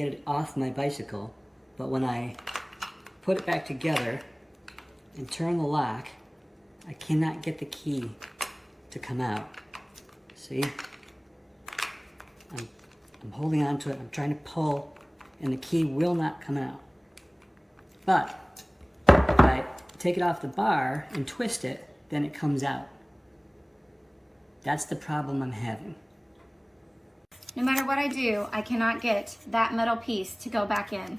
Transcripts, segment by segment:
get it off my bicycle, but when I put it back together and turn the lock, I cannot get the key to come out. See? I'm holding on to it, I'm trying to pull, and the key will not come out. But if I take it off the bar and twist it, then it comes out. That's the problem I'm having. No matter what I do, I cannot get that metal piece to go back in.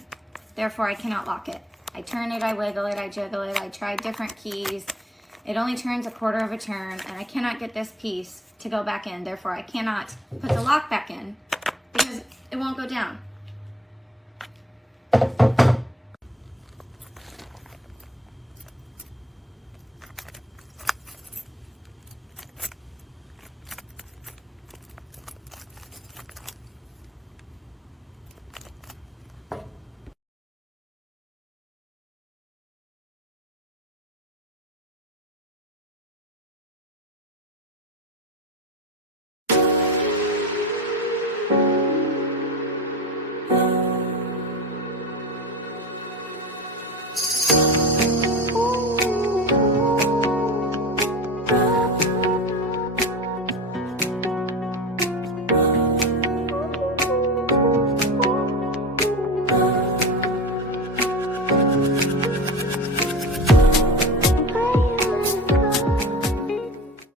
Therefore, I cannot lock it. I turn it, I wiggle it, I jiggle it, I try different keys. It only turns a quarter of a turn, and I cannot get this piece to go back in. Therefore, I cannot put the lock back in because it won't go down.